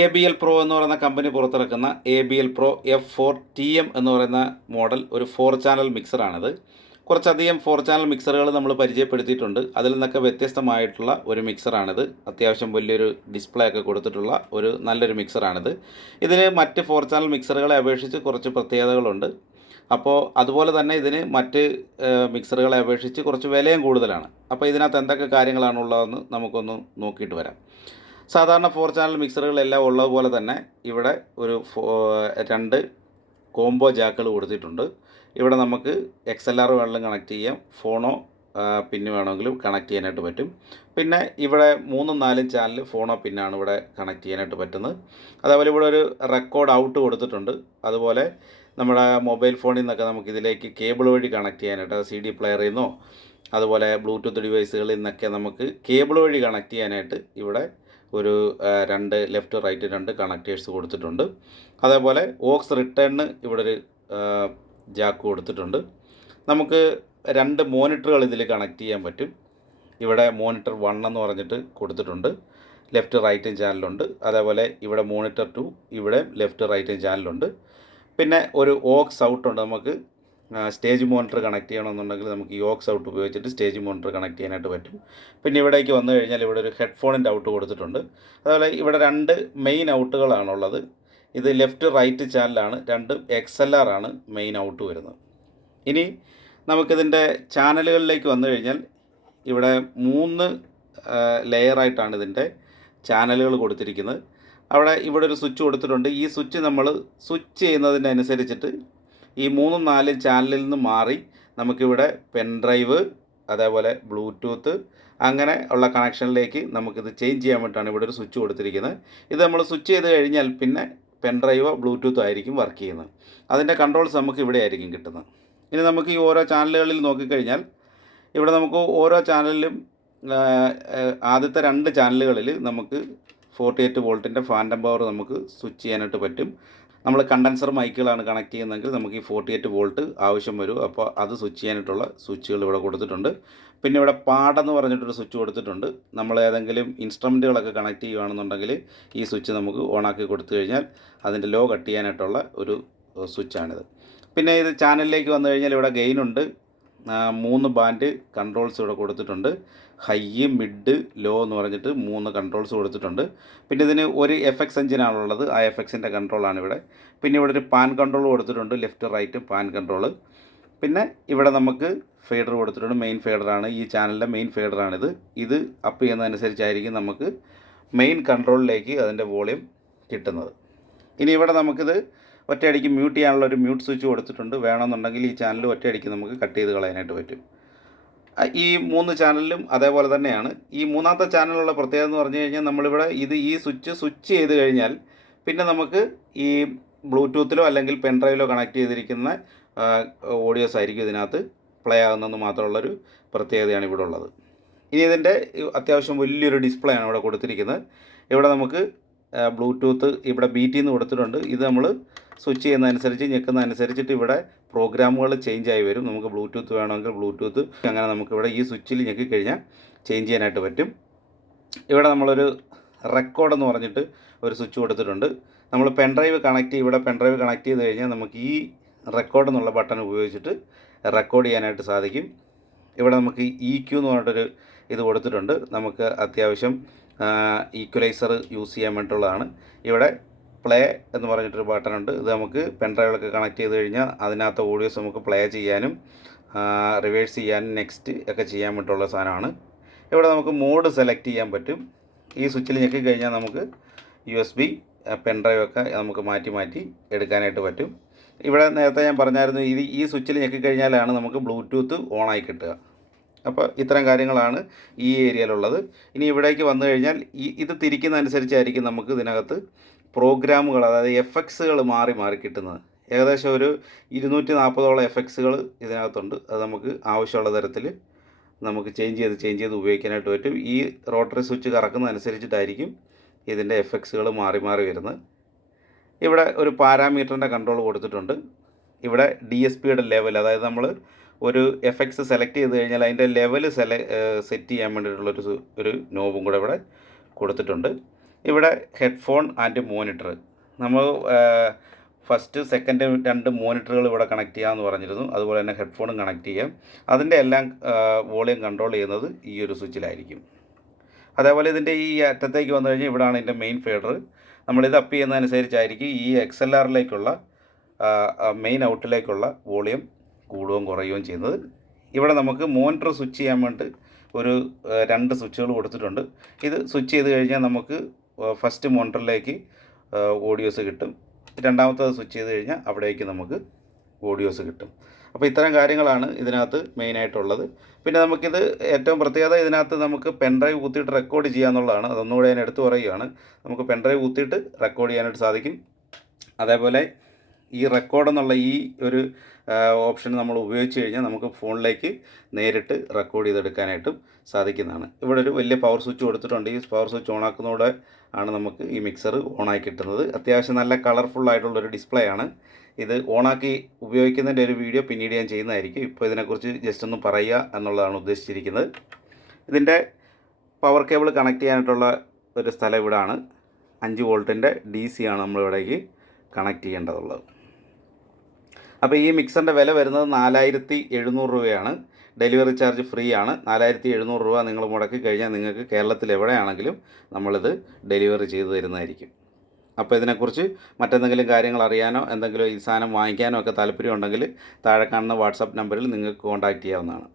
ABL Pro എന്ന് പറയുന്ന company പുറത്തിറക്കുന്ന ABL Pro F4 TM എന്ന് പറയുന്ന മോഡൽ ഒരു 4 ചാനൽ മിക്സറാണിത്. കുറച്ചധികം 4 ചാനൽ മിക്സറുകൾ നമ്മൾ പരിചയപ്പെടുത്തിയിട്ടുണ്ട്. അതിൽ നിന്നൊക്കെ വ്യത്യസ്തമായിട്ടുള്ള ഒരു മിക്സറാണിത്. അത്യാവശ്യം വലിയൊരു ഡിസ്പ്ലേ ഒക്കെ കൊടുത്തിട്ടുള്ള ഒരു നല്ലൊരു മിക്സറാണിത്. ഇതിന് മറ്റ് 4 ചാനൽ മിക്സറുകളെ അപേക്ഷിച്ച് കുറച്ച് പ്രത്യേകതകളുണ്ട്. അപ്പോൾ അതുപോലെ തന്നെ ഇതിന് മറ്റ് മിക്സറുകളെ അപേക്ഷിച്ച് കുറച്ച് വിലയും കൂടുതലാണ്. അപ്പോൾ ഇതിനകത്ത് എന്തൊക്കെ കാര്യങ്ങളാണുള്ളതെന്ന് നമുക്കൊന്ന് നോക്കിയിട്ട് വരാം. സാധാരണ 4 ചാനൽ മിക്സറുകളെല്ലാം ഉള്ളതുപോലെ തന്നെ ഇവിടെ ഒരു 2 കോംബോ ജാക്കുകൾ കൊടുത്തിട്ടുണ്ട്. ഇവിടെ നമുക്ക് XLR വേണമെങ്കിലും കണക്ട് ചെയ്യാം, ഫോണോ പിന്ന് വേണമെങ്കിലും കണക്ട് ചെയ്യാനായിട്ട് പറ്റും. പിന്നെ ഇവിടെ 3ഉം 4ഉം ചാനൽ ഫോണോ പിന്നാണ് ഇവിടെ കണക്ട് ചെയ്യാനായിട്ട് പറ്റുന്നത്. അതേപോലെ ഇവിടെ ഒരു റെക്കോർഡ് ഔട്ട് കൊടുത്തിട്ടുണ്ട്. അതുപോലെ നമ്മുടെ മൊബൈൽ ഫോണിൽ നിന്നൊക്കെ നമുക്കിതിലേക്ക് കേബിൾ വഴി കണക്ട് ചെയ്യാനായിട്ട്, CD പ്ലെയറിൽ നിന്നോ അതുപോലെ ബ്ലൂടൂത്ത് ഡിവൈസുകളിൽ നിന്നൊക്കെ നമുക്ക് കേബിൾ വഴി കണക്ട് ചെയ്യാനായിട്ട് ഇവിടെ ഒരു 2 ലെഫ്റ്റ് റൈറ്റ് 2 കണക്റ്റേഴ്സ് കൊടുത്തിട്ടുണ്ട്. അതേപോലെ ഓക്സ് റിട്ടേണിന് ഇവിടെ ഒരു ജാക്ക് കൊടുത്തിട്ടുണ്ട്. നമുക്ക് 2 മോണിറ്ററുകൾ ഇതിൽ കണക്ട് ചെയ്യാൻ പറ്റും. ഇവിടെ മോണിറ്റർ 1 എന്ന് പറഞ്ഞിട്ട് കൊടുത്തിട്ടുണ്ട്. ലെഫ്റ്റ് റൈറ്റും ചാനലുണ്ട്. അതേപോലെ ഇവിടെ മോണിറ്റർ 2, ഇവിടെ ലെഫ്റ്റ് റൈറ്റും ചാനലുണ്ട്. പിന്നെ ഒരു ഓക്സ് ഔട്ടുണ്ട്. നമുക്ക് സ്റ്റേജ് മോണിറ്റർ കണക്ട് ചെയ്യണമെന്നുണ്ടെങ്കിൽ നമുക്ക് ഈ ഓക്സ് ഔട്ട് ഉപയോഗിച്ചിട്ട് സ്റ്റേജ് മോണിറ്റർ കണക്ട് ചെയ്യാനായിട്ട് പറ്റും. പിന്നെ ഇവിടേക്ക് വന്നു കഴിഞ്ഞാൽ ഇവിടെ ഒരു ഹെഡ്ഫോണിൻ്റെ ഔട്ട് കൊടുത്തിട്ടുണ്ട്. അതുപോലെ ഇവിടെ 2 മെയിൻ ഔട്ടുകളാണുള്ളത്. ഇത് ലെഫ്റ്റ് റൈറ്റ് ചാനലാണ്. 2 XLR ആണ് മെയിൻ ഔട്ട് വരുന്നത്. ഇനി നമുക്കിതിൻ്റെ ചാനലുകളിലേക്ക് വന്നു കഴിഞ്ഞാൽ ഇവിടെ 3 ലെയറായിട്ടാണ് ഇതിൻ്റെ ചാനലുകൾ കൊടുത്തിരിക്കുന്നത്. ഇവിടെ ഒരു സ്വിച്ച് കൊടുത്തിട്ടുണ്ട്. ഈ സ്വിച്ച് നമ്മൾ സ്വിച്ച് ചെയ്യുന്നതിനനുസരിച്ചിട്ട് ഈ 3ഉം 4ഉം ചാനലിൽ നിന്ന് മാറി നമുക്കിവിടെ പെൻഡ്രൈവ്, അതേപോലെ ബ്ലൂടൂത്ത് അങ്ങനെ ഉള്ള കണക്ഷനിലേക്ക് നമുക്കിത് ചേഞ്ച് ചെയ്യാൻ വേണ്ടിയിട്ടാണ് ഇവിടെ ഒരു സ്വിച്ച് കൊടുത്തിരിക്കുന്നത്. ഇത് നമ്മൾ സ്വിച്ച് ചെയ്ത് കഴിഞ്ഞാൽ പിന്നെ പെൻഡ്രൈവോ ബ്ലൂടൂത്തോ ആയിരിക്കും വർക്ക് ചെയ്യുന്നത്. അതിൻ്റെ കൺട്രോൾസ് നമുക്ക് ഇവിടെ ആയിരിക്കും കിട്ടുന്നത്. ഇനി നമുക്ക് ഈ ഓരോ ചാനലുകളിൽ നോക്കിക്കഴിഞ്ഞാൽ ഇവിടെ നമുക്ക് ഓരോ ചാനലിലും ആദ്യത്തെ 2 ചാനലുകളിൽ നമുക്ക് 48 വോൾട്ടിൻ്റെ ഫാൻറ്റം പവർ നമുക്ക് സ്വിച്ച് ചെയ്യാനായിട്ട് പറ്റും. നമ്മൾ കണ്ടൻസർ മൈക്കുകളാണ് കണക്ട് ചെയ്യുന്നതെങ്കിൽ നമുക്ക് ഈ 48 വോൾട്ട് ആവശ്യം വരും. അപ്പോൾ അത് സ്വിച്ച് ചെയ്യാനായിട്ടുള്ള സ്വിച്ചുകൾ ഇവിടെ കൊടുത്തിട്ടുണ്ട്. പിന്നെ ഇവിടെ പാടെന്ന് പറഞ്ഞിട്ടൊരു സ്വിച്ച് കൊടുത്തിട്ടുണ്ട്. നമ്മൾ ഏതെങ്കിലും ഇൻസ്ട്രുമെൻറ്റുകളൊക്കെ കണക്ട് ചെയ്യുകയാണെന്നുണ്ടെങ്കിൽ ഈ സ്വിച്ച് നമുക്ക് ഓണാക്കി കൊടുത്തു കഴിഞ്ഞാൽ അതിൻ്റെ ലോ കട്ട് ചെയ്യാനായിട്ടുള്ള ഒരു സ്വിച്ചാണിത്. പിന്നെ ഇത് ചാനലിലേക്ക് വന്നു കഴിഞ്ഞാൽ ഇവിടെ ഗെയിനുണ്ട്. 3 ബാൻഡ് കൺട്രോൾസ് ഇവിടെ കൊടുത്തിട്ടുണ്ട്. ഹൈ, മിഡ്, ലോ എന്ന് പറഞ്ഞിട്ട് 3 കൺട്രോൾസ് കൊടുത്തിട്ടുണ്ട്. പിന്നെ ഇതിന് ഒരു FX എഞ്ചിനാണുള്ളത്. ആ FXൻ്റെ കൺട്രോളാണ് ഇവിടെ. പിന്നെ ഇവിടെ ഒരു പാൻ കൺട്രോൾ കൊടുത്തിട്ടുണ്ട്. Left right pan control. പിന്നെ ഇവിടെ നമുക്ക് ഫേഡർ കൊടുത്തിട്ടുണ്ട്. മെയിൻ ഫേഡറാണ്, ഈ ചാനലിൻ്റെ മെയിൻ ഫേഡറാണിത്. ഇത് അപ്പ് ചെയ്യുന്നതനുസരിച്ചായിരിക്കും നമുക്ക് മെയിൻ കൺട്രോളിലേക്ക് അതിൻ്റെ വോളിയം കിട്ടുന്നത്. ഇനി ഇവിടെ നമുക്കിത് ഒറ്റയടിക്ക് മ്യൂട്ട് ചെയ്യാനുള്ള ഒരു മ്യൂട്ട് സ്വിച്ച് കൊടുത്തിട്ടുണ്ട്. വേണമെന്നുണ്ടെങ്കിൽ ഈ ചാനൽ ഒറ്റയടിക്ക് നമുക്ക് കട്ട് ചെയ്ത് കളയാനായിട്ട് പറ്റും. ഈ 3 ചാനലിലും അതേപോലെ തന്നെയാണ്. ഈ 3ാമത്തെ ചാനലിലുള്ള പ്രത്യേകത എന്ന് പറഞ്ഞു കഴിഞ്ഞാൽ നമ്മളിവിടെ ഈ സ്വിച്ച് ചെയ്ത് കഴിഞ്ഞാൽ പിന്നെ നമുക്ക് ഈ ബ്ലൂടൂത്തിലോ അല്ലെങ്കിൽ പെൻഡ്രൈവിലോ കണക്ട് ചെയ്തിരിക്കുന്ന ഓഡിയോസ് ആയിരിക്കും ഇതിനകത്ത് പ്ലേ ആകുന്നതെന്ന് മാത്രമുള്ളൊരു പ്രത്യേകതയാണ് ഇവിടെ ഉള്ളത്. ഇനി ഇതിൻ്റെ അത്യാവശ്യം വലിയൊരു ഡിസ്പ്ലേ ആണ് ഇവിടെ കൊടുത്തിരിക്കുന്നത്. ഇവിടെ നമുക്ക് ബ്ലൂടൂത്ത് ഇവിടെ BT എന്ന് കൊടുത്തിട്ടുണ്ട്. ഇത് നമ്മൾ സ്വിച്ച് ചെയ്യുന്നതനുസരിച്ച് ഞെക്കുന്നതനുസരിച്ചിട്ട് ഇവിടെ പ്രോഗ്രാമുകൾ ചേഞ്ച് ആയി വരും. നമുക്ക് ബ്ലൂടൂത്ത് വേണമെങ്കിൽ ബ്ലൂടൂത്ത്, അങ്ങനെ നമുക്കിവിടെ ഈ സ്വിച്ചിൽ ഞെക്കിക്കഴിഞ്ഞാൽ ചേഞ്ച് ചെയ്യാനായിട്ട് പറ്റും. ഇവിടെ നമ്മളൊരു റെക്കോർഡ് എന്ന് പറഞ്ഞിട്ട് ഒരു സ്വിച്ച് കൊടുത്തിട്ടുണ്ട്. നമ്മൾ പെൻഡ്രൈവ് ഇവിടെ പെൻഡ്രൈവ് കണക്ട് ചെയ്ത് കഴിഞ്ഞാൽ നമുക്ക് ഈ റെക്കോർഡ് എന്നുള്ള ബട്ടൺ ഉപയോഗിച്ചിട്ട് റെക്കോർഡ് ചെയ്യാനായിട്ട് സാധിക്കും. ഇവിടെ നമുക്ക് EQ എന്ന് പറഞ്ഞിട്ടൊരു ഇത് കൊടുത്തിട്ടുണ്ട്. നമുക്ക് അത്യാവശ്യം ഈക്വലൈസർ യൂസ് ചെയ്യാൻ വേണ്ടിയിട്ടുള്ളതാണ്. ഇവിടെ പ്ലേ എന്ന് പറഞ്ഞിട്ടൊരു ബട്ടണുണ്ട്. ഇത് നമുക്ക് പെൻഡ്രൈവിലൊക്കെ കണക്ട് ചെയ്ത് കഴിഞ്ഞാൽ അതിനകത്ത് ഓഡിയോസ് നമുക്ക് പ്ലേ ചെയ്യാനും റിവേഴ്സ് ചെയ്യാനും നെക്സ്റ്റ് ഒക്കെ ചെയ്യാൻ വേണ്ടിയിട്ടുള്ള സാധനമാണ്. ഇവിടെ നമുക്ക് മോഡ് സെലക്ട് ചെയ്യാൻ പറ്റും. ഈ സ്വിച്ചിൽ ഞെക്കി കഴിഞ്ഞാൽ നമുക്ക് USB പെൻഡ്രൈവൊക്കെ നമുക്ക് മാറ്റി എടുക്കാനായിട്ട് പറ്റും. ഇവിടെ നേരത്തെ ഞാൻ പറഞ്ഞായിരുന്നു, ഈ സ്വിച്ചിൽ ഞെക്കിക്കഴിഞ്ഞാലാണ് നമുക്ക് ബ്ലൂടൂത്ത് ഓണായി കിട്ടുക. അപ്പോൾ ഇത്തരം കാര്യങ്ങളാണ് ഈ ഏരിയയിലുള്ളത്. ഇനി ഇവിടേക്ക് വന്നു കഴിഞ്ഞാൽ ഇത് തിരിക്കുന്നതനുസരിച്ചായിരിക്കും നമുക്ക് ഇതിനകത്ത് പ്രോഗ്രാമുകൾ, അതായത് FXകൾ മാറി കിട്ടുന്നത്. ഏകദേശം ഒരു 240ഓളം FXകൾ ഇതിനകത്തുണ്ട്. അത് നമുക്ക് ആവശ്യമുള്ള തരത്തിൽ നമുക്ക് ചേഞ്ച് ചെയ്ത് ഉപയോഗിക്കാനായിട്ട് പറ്റും. ഈ റോട്ടറി സ്വിച്ച് കറക്കുന്നതനുസരിച്ചിട്ടായിരിക്കും ഇതിൻ്റെ FXകൾ മാറി വരുന്നത്. ഇവിടെ ഒരു പാരാമീറ്ററിൻ്റെ കൺട്രോൾ കൊടുത്തിട്ടുണ്ട്. ഇവിടെ DSPയുടെ ലെവൽ, അതായത് നമ്മൾ ഒരു എഫക്ട്സ് സെലക്ട് ചെയ്ത് കഴിഞ്ഞാൽ അതിൻ്റെ ലെവൽ സെറ്റ് ചെയ്യാൻ വേണ്ടിയിട്ടുള്ളൊരു നോബും കൂടെ ഇവിടെ കൊടുത്തിട്ടുണ്ട്. ഇവിടെ ഹെഡ്ഫോൺ ആൻഡ് മോണിറ്റർ നമ്മൾ ഫസ്റ്റ് സെക്കൻഡ് 2 മോണിറ്ററുകൾ ഇവിടെ കണക്ട് ചെയ്യാമെന്ന് പറഞ്ഞിരുന്നു. അതുപോലെ തന്നെ ഹെഡ്ഫോണും കണക്ട് ചെയ്യാം. അതിൻ്റെ എല്ലാം വോളിയം കൺട്രോൾ ചെയ്യുന്നത് ഈ ഒരു സ്വിച്ചിലായിരിക്കും. അതേപോലെ ഇതിൻ്റെ ഈ അറ്റത്തേക്ക് വന്നു കഴിഞ്ഞാൽ ഇവിടെയാണ് ഇതിൻ്റെ മെയിൻ ഫീഡർ. നമ്മളിത് അപ്പ് ചെയ്യുന്നതനുസരിച്ചായിരിക്കും ഈ XLRലേക്കുള്ള മെയിൻ ഔട്ടിലേക്കുള്ള വോളിയം കൂടുകയും കുറയുകയും ചെയ്യുന്നത്. ഇവിടെ നമുക്ക് മോണിറ്റർ സ്വിച്ച് ചെയ്യാൻ വേണ്ടി ഒരു 2 സ്വിച്ചുകൾ കൊടുത്തിട്ടുണ്ട്. ഇത് സ്വിച്ച് ചെയ്ത് കഴിഞ്ഞാൽ നമുക്ക് ഫസ്റ്റ് മോണിറ്ററിലേക്ക് ഓഡിയോസ് കിട്ടും. രണ്ടാമത്തേത് സ്വിച്ച് ചെയ്ത് കഴിഞ്ഞാൽ അവിടേക്ക് നമുക്ക് ഓഡിയോസ് കിട്ടും. അപ്പോൾ ഇത്തരം കാര്യങ്ങളാണ് ഇതിനകത്ത് മെയിനായിട്ടുള്ളത്. പിന്നെ നമുക്കിത് ഏറ്റവും പ്രത്യേകത ഇതിനകത്ത് നമുക്ക് പെൻഡ്രൈവ് കുത്തിയിട്ട് റെക്കോർഡ് ചെയ്യാമെന്നുള്ളതാണ്. അതൊന്നുകൂടെ ഞാൻ എടുത്തു പറയുകയാണ്. നമുക്ക് പെൻഡ്രൈവ് കുത്തിയിട്ട് റെക്കോർഡ് ചെയ്യാനായിട്ട് സാധിക്കും. അതേപോലെ ഈ റെക്കോർഡ് എന്നുള്ള ഈ ഒരു ഓപ്ഷൻ നമ്മൾ ഉപയോഗിച്ച് കഴിഞ്ഞാൽ നമുക്ക് ഫോണിലേക്ക് നേരിട്ട് റെക്കോർഡ് ചെയ്തെടുക്കാനായിട്ടും സാധിക്കുന്നതാണ്. ഇവിടെ ഒരു വലിയ പവർ സ്വിച്ച് കൊടുത്തിട്ടുണ്ട്. ഈ പവർ സ്വിച്ച് ഓണാക്കുന്നതോടെ ആണ് നമുക്ക് ഈ മിക്സർ ഓണായി കിട്ടുന്നത്. അത്യാവശ്യം നല്ല കളർഫുള്ളായിട്ടുള്ളൊരു ഡിസ്പ്ലേ ആണ്. ഇത് ഓണാക്കി ഉപയോഗിക്കുന്നതിൻ്റെ ഒരു വീഡിയോ പിന്നീട് ഞാൻ ചെയ്യുന്നതായിരിക്കും. ഇപ്പോൾ ഇതിനെക്കുറിച്ച് ജസ്റ്റ് ഒന്ന് പറയുക എന്നുള്ളതാണ് ഉദ്ദേശിച്ചിരിക്കുന്നത്. ഇതിൻ്റെ പവർ കേബിൾ കണക്ട് ചെയ്യാനായിട്ടുള്ള ഒരു സ്ഥലം ഇവിടാണ്. 5 വോൾട്ടിൻ്റെ DC ആണ് നമ്മളിവിടേക്ക് കണക്ട് ചെയ്യേണ്ടതുള്ളത്. അപ്പോൾ ഈ മിക്സറിൻ്റെ വില വരുന്നത് 4700 രൂപയാണ്. ഡെലിവറി ചാർജ് ഫ്രീ ആണ്. 4700 രൂപ നിങ്ങൾ മുടക്കി കഴിഞ്ഞാൽ നിങ്ങൾക്ക് കേരളത്തിൽ എവിടെയാണെങ്കിലും നമ്മളിത് ഡെലിവറി ചെയ്തു തരുന്നതായിരിക്കും. അപ്പോൾ ഇതിനെക്കുറിച്ച് മറ്റെന്തെങ്കിലും കാര്യങ്ങൾ അറിയാനോ എന്തെങ്കിലും ഈ സാധനം വാങ്ങിക്കാനോ ഒക്കെ താല്പര്യമുണ്ടെങ്കിൽ താഴെ കാണുന്ന വാട്സാപ്പ് നമ്പറിൽ നിങ്ങൾക്ക് കോൺടാക്റ്റ് ചെയ്യാവുന്നതാണ്.